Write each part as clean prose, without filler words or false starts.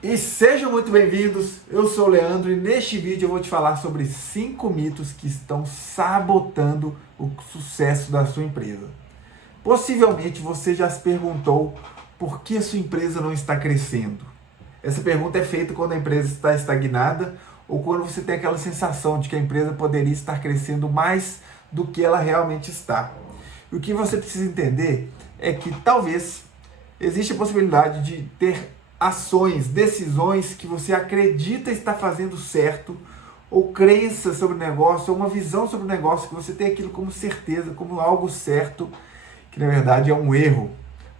E sejam muito bem-vindos, eu sou o Leandro e neste vídeo eu vou te falar sobre 5 mitos que estão sabotando o sucesso da sua empresa. Possivelmente você já se perguntou por que a sua empresa não está crescendo. Essa pergunta é feita quando a empresa está estagnada ou quando você tem aquela sensação de que a empresa poderia estar crescendo mais do que ela realmente está. E o que você precisa entender é que talvez existe a possibilidade de ter ações, decisões que você acredita estar fazendo certo, ou crença sobre o negócio, ou uma visão sobre o negócio, que você tem aquilo como certeza, como algo certo, que na verdade é um erro.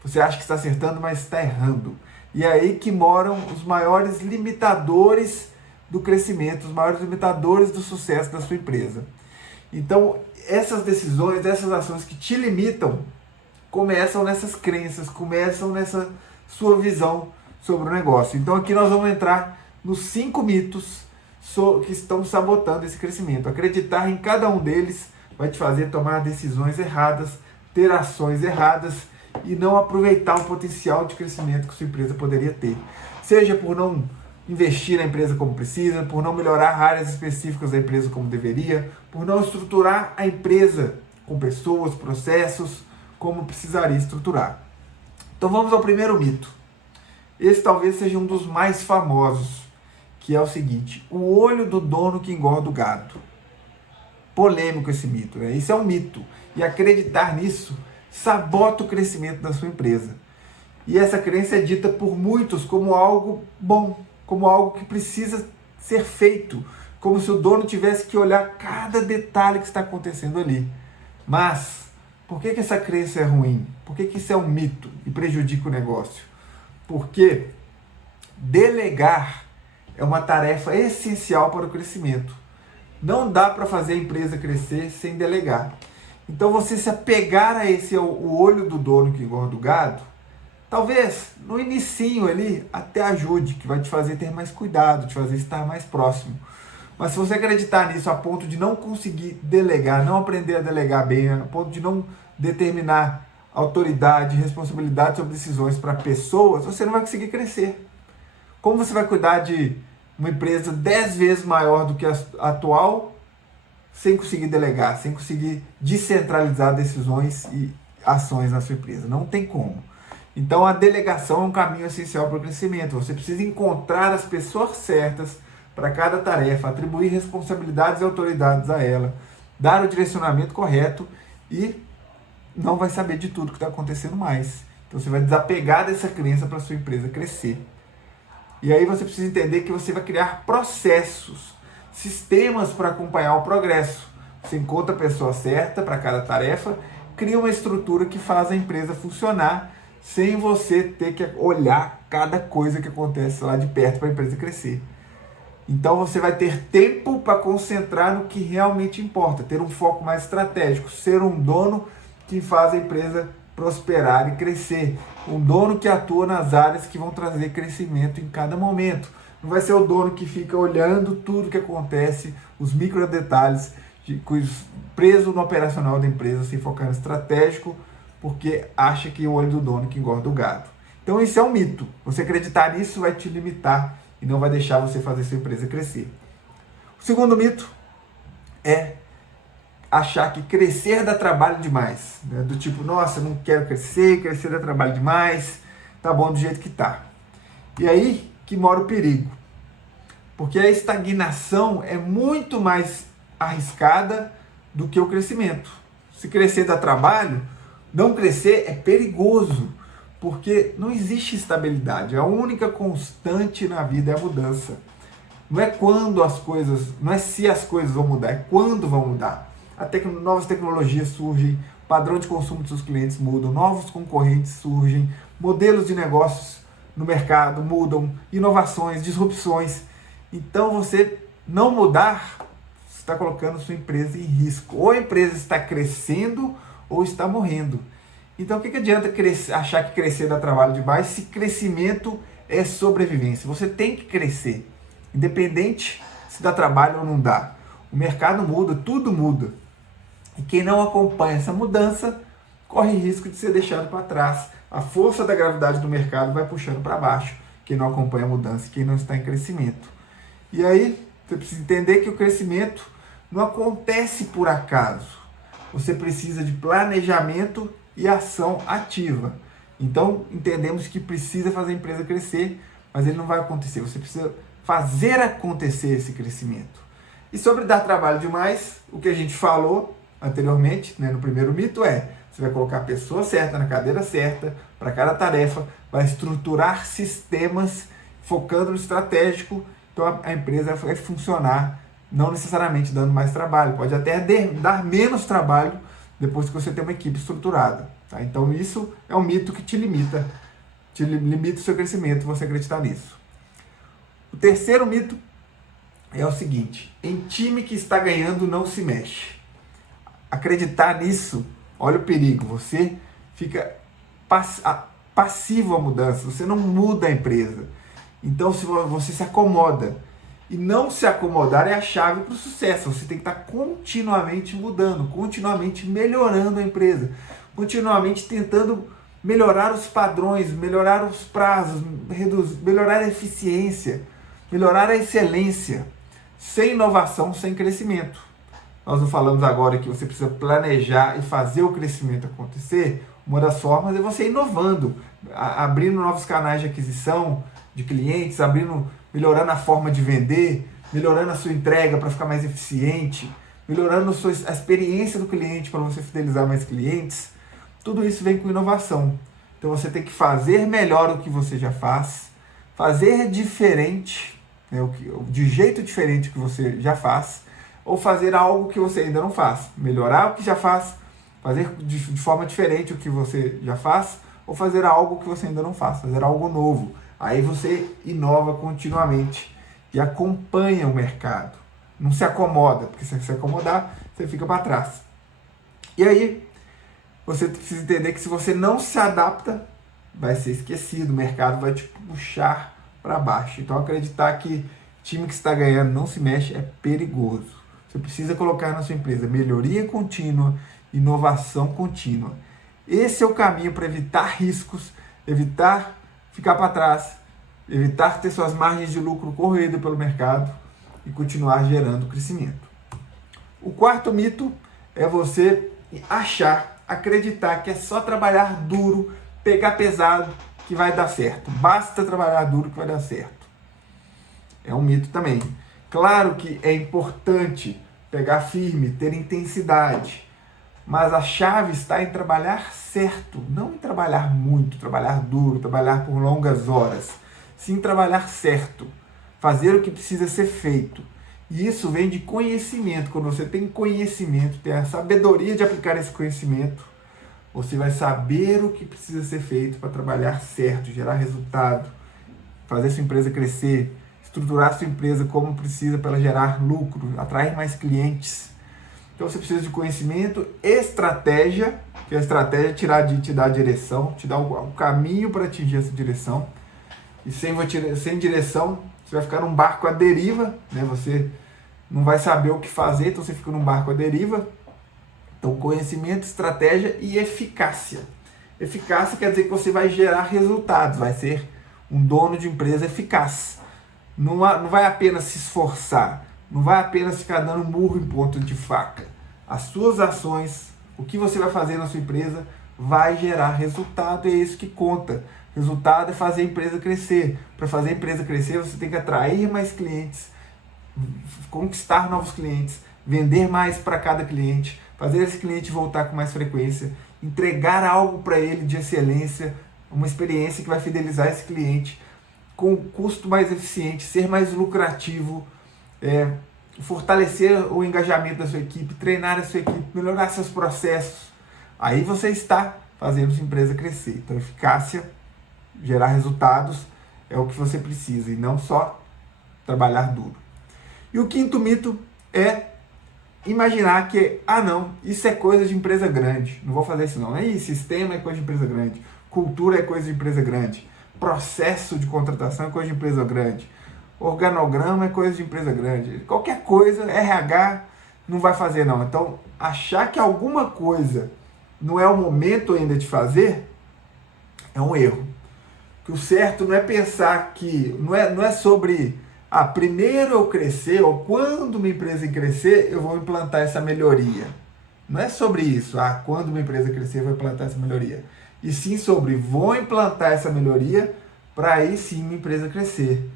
Você acha que está acertando, mas está errando. E é aí que moram os maiores limitadores do crescimento, os maiores limitadores do sucesso da sua empresa. Então, essas decisões, essas ações que te limitam, começam nessas crenças, começam nessa sua visão sobre o negócio. Então aqui nós vamos entrar nos 5 mitos que estão sabotando esse crescimento. Acreditar em cada um deles vai te fazer tomar decisões erradas, ter ações erradas e não aproveitar o potencial de crescimento que sua empresa poderia ter. Seja por não investir na empresa como precisa, por não melhorar áreas específicas da empresa como deveria, por não estruturar a empresa com pessoas, processos, como precisaria estruturar. Então vamos ao primeiro mito. Esse talvez seja um dos mais famosos, que é o seguinte: o olho do dono que engorda o gado. Polêmico esse mito, né? Isso é um mito. E acreditar nisso sabota o crescimento da sua empresa. E essa crença é dita por muitos como algo bom, como algo que precisa ser feito, como se o dono tivesse que olhar cada detalhe que está acontecendo ali. Mas por que essa crença é ruim? Por que isso é um mito e prejudica o negócio? Porque delegar é uma tarefa essencial para o crescimento. Não dá para fazer a empresa crescer sem delegar. Então você se apegar a o olho do dono que engorda o gado, talvez no inicinho ali até ajude, que vai te fazer ter mais cuidado, te fazer estar mais próximo. Mas se você acreditar nisso a ponto de não conseguir delegar, não aprender a delegar bem, a ponto de não determinar autoridade, responsabilidade sobre decisões para pessoas, você não vai conseguir crescer. Como você vai cuidar de uma empresa 10 vezes maior do que a atual, sem conseguir delegar, sem conseguir descentralizar decisões e ações na sua empresa? Não tem como. Então a delegação é um caminho essencial para o crescimento. Você precisa encontrar as pessoas certas para cada tarefa, atribuir responsabilidades e autoridades a ela, dar o direcionamento correto e não vai saber de tudo que está acontecendo mais. Então você vai desapegar dessa crença para a sua empresa crescer. E aí você precisa entender que você vai criar processos, sistemas para acompanhar o progresso. Você encontra a pessoa certa para cada tarefa, cria uma estrutura que faz a empresa funcionar sem você ter que olhar cada coisa que acontece lá de perto para a empresa crescer. Então você vai ter tempo para concentrar no que realmente importa, ter um foco mais estratégico, ser um dono que faz a empresa prosperar e crescer. Um dono que atua nas áreas que vão trazer crescimento em cada momento. Não vai ser o dono que fica olhando tudo que acontece, os micro detalhes, preso no operacional da empresa, sem focar no estratégico, porque acha que é o olho do dono que engorda o gado. Então isso é um mito. Você acreditar nisso vai te limitar e não vai deixar você fazer sua empresa crescer. O segundo mito é achar que crescer dá trabalho demais, né? Do tipo, nossa, não quero crescer dá trabalho demais, tá bom do jeito que tá. E aí que mora o perigo, porque a estagnação é muito mais arriscada do que o crescimento. Se crescer dá trabalho, não crescer é perigoso, porque não existe estabilidade. A única constante na vida é a mudança. Não é quando as coisas, não é se as coisas vão mudar, é quando vão mudar. Novas tecnologias surgem, o padrão de consumo dos seus clientes mudam, novos concorrentes surgem, modelos de negócios no mercado mudam, inovações, disrupções. Então você não mudar, você está colocando sua empresa em risco. Ou a empresa está crescendo ou está morrendo. Então o que adianta achar que crescer dá trabalho demais se crescimento é sobrevivência? Você tem que crescer, independente se dá trabalho ou não dá. O mercado muda, tudo muda. E quem não acompanha essa mudança corre risco de ser deixado para trás. A força da gravidade do mercado vai puxando para baixo quem não acompanha a mudança e quem não está em crescimento. E aí, você precisa entender que o crescimento não acontece por acaso. Você precisa de planejamento e ação ativa. Então, entendemos que precisa fazer a empresa crescer, mas ele não vai acontecer. Você precisa fazer acontecer esse crescimento. E sobre dar trabalho demais, o que a gente falou anteriormente, né, no primeiro mito você vai colocar a pessoa certa na cadeira certa para cada tarefa, vai estruturar sistemas focando no estratégico, então a empresa vai funcionar, não necessariamente dando mais trabalho, pode até dar menos trabalho depois que você tem uma equipe estruturada. Tá? Então isso é um mito que te limita o seu crescimento, você acreditar nisso. O terceiro mito é o seguinte: em time que está ganhando não se mexe. Acreditar nisso, olha o perigo, você fica passivo à mudança, você não muda a empresa. Então se você se acomoda, e não se acomodar é a chave para o sucesso. Você tem que estar continuamente mudando, continuamente melhorando a empresa, continuamente tentando melhorar os padrões, melhorar os prazos, melhorar a eficiência, melhorar a excelência. Sem inovação, sem crescimento. Nós não falamos agora que você precisa planejar e fazer o crescimento acontecer. Uma das formas é você inovando, abrindo novos canais de aquisição de clientes, melhorando a forma de vender, melhorando a sua entrega para ficar mais eficiente, melhorando a experiência do cliente para você fidelizar mais clientes. Tudo isso vem com inovação. Então você tem que fazer melhor o que você já faz, fazer diferente, né, de jeito diferente que você já faz, ou fazer algo que você ainda não faz. Melhorar o que já faz, fazer de forma diferente o que você já faz, ou fazer algo que você ainda não faz, fazer algo novo. Aí você inova continuamente e acompanha o mercado. Não se acomoda, porque se você acomodar, você fica para trás. E aí, você precisa entender que se você não se adapta, vai ser esquecido, o mercado vai te puxar para baixo. Então, acreditar que time que está ganhando não se mexe é perigoso. Você precisa colocar na sua empresa melhoria contínua, inovação contínua. Esse é o caminho para evitar riscos, evitar ficar para trás, evitar ter suas margens de lucro corroídas pelo mercado e continuar gerando crescimento. O quarto mito é você acreditar que é só trabalhar duro, pegar pesado que vai dar certo. Basta trabalhar duro que vai dar certo. É um mito também. Claro que é importante pegar firme, ter intensidade, mas a chave está em trabalhar certo, não em trabalhar muito, trabalhar duro, trabalhar por longas horas. Sim, trabalhar certo, fazer o que precisa ser feito. E isso vem de conhecimento. Quando você tem conhecimento, tem a sabedoria de aplicar esse conhecimento, você vai saber o que precisa ser feito para trabalhar certo, gerar resultado, fazer sua empresa crescer, estruturar sua empresa como precisa para ela gerar lucro, atrair mais clientes. Então você precisa de conhecimento, estratégia, que a estratégia te dá a direção, te dá o caminho para atingir essa direção. E sem direção, você vai ficar num barco à deriva, né? Você não vai saber o que fazer, então você fica num barco à deriva. Então, conhecimento, estratégia e eficácia. Eficácia quer dizer que você vai gerar resultados, vai ser um dono de empresa eficaz. Não vai apenas se esforçar, não vai apenas ficar dando murro em ponto de faca. As suas ações, o que você vai fazer na sua empresa, vai gerar resultado, e é isso que conta. Resultado é fazer a empresa crescer. Para fazer a empresa crescer, você tem que atrair mais clientes, conquistar novos clientes, vender mais para cada cliente, fazer esse cliente voltar com mais frequência, entregar algo para ele de excelência, uma experiência que vai fidelizar esse cliente, com custo mais eficiente, ser mais lucrativo, fortalecer o engajamento da sua equipe, treinar a sua equipe, melhorar seus processos. Aí você está fazendo sua empresa crescer. Então, eficácia, gerar resultados é o que você precisa, e não só trabalhar duro. E o quinto mito é imaginar que, não, isso é coisa de empresa grande, não vou fazer isso não. Sistema é coisa de empresa grande, cultura é coisa de empresa grande, processo de contratação é coisa de empresa grande, organograma é coisa de empresa grande, qualquer coisa, RH não vai fazer não. Então, achar que alguma coisa não é o momento ainda de fazer é um erro. Que o certo não é pensar que, não é sobre, primeiro eu crescer, ou quando minha empresa crescer, eu vou implantar essa melhoria. Não é sobre isso, quando minha empresa crescer, eu vou implantar essa melhoria. E sim sobre, vou implantar essa melhoria para aí sim minha empresa crescer.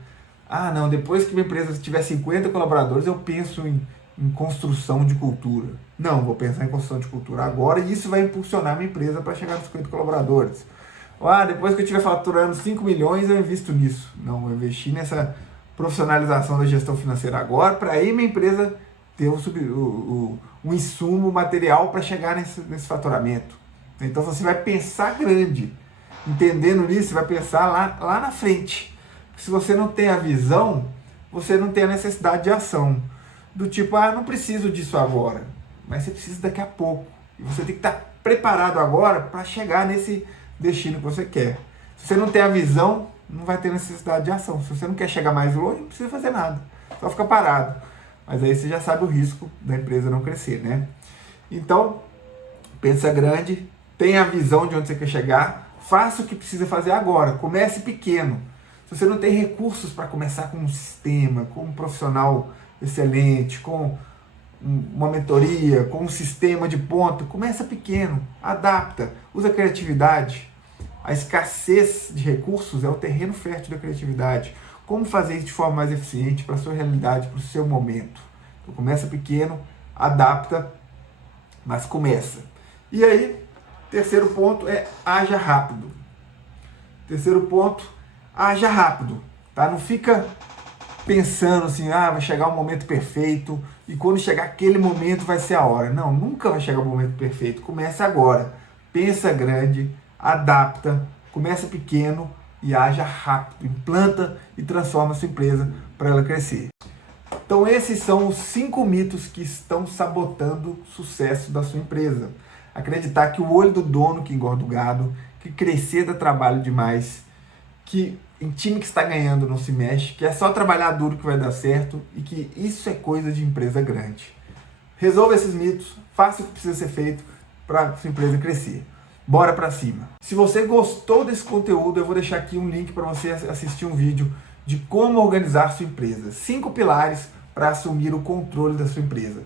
Não, depois que minha empresa tiver 50 colaboradores, eu penso em construção de cultura. Não, vou pensar em construção de cultura agora e isso vai impulsionar minha empresa para chegar nos 50 colaboradores. Depois que eu estiver faturando 5 milhões, eu invisto nisso. Não, eu investi nessa profissionalização da gestão financeira agora, para aí minha empresa ter um insumo material para chegar nesse faturamento. Então você vai pensar grande. Entendendo nisso, você vai pensar lá na frente. Se você não tem a visão, você não tem a necessidade de ação. Do tipo, não preciso disso agora, mas você precisa daqui a pouco. E você tem que estar preparado agora para chegar nesse destino que você quer. Se você não tem a visão, não vai ter necessidade de ação. Se você não quer chegar mais longe, não precisa fazer nada. Só fica parado. Mas aí você já sabe o risco da empresa não crescer, né? Então, pensa grande, tenha a visão de onde você quer chegar, faça o que precisa fazer agora, comece pequeno. Se você não tem recursos para começar com um sistema, com um profissional excelente, com uma mentoria, com um sistema de ponto, começa pequeno, adapta, usa criatividade. A escassez de recursos é o terreno fértil da criatividade. Como fazer isso de forma mais eficiente para a sua realidade, para o seu momento? Então começa pequeno, adapta, mas começa. E aí, terceiro ponto é haja rápido. Terceiro ponto, haja rápido. Tá? Não fica pensando assim, vai chegar o momento perfeito e quando chegar aquele momento vai ser a hora. Não, nunca vai chegar o momento perfeito. Começa agora. Pensa grande, adapta, começa pequeno e haja rápido. Implanta e transforma a sua empresa para ela crescer. Então esses são os 5 mitos que estão sabotando o sucesso da sua empresa. Acreditar que o olho do dono que engorda o gado, que crescer dá trabalho demais, que em time que está ganhando não se mexe, que é só trabalhar duro que vai dar certo e que isso é coisa de empresa grande. Resolva esses mitos, faça o que precisa ser feito para a sua empresa crescer. Bora para cima! Se você gostou desse conteúdo, eu vou deixar aqui um link para você assistir um vídeo de como organizar sua empresa. 5 pilares para assumir o controle da sua empresa.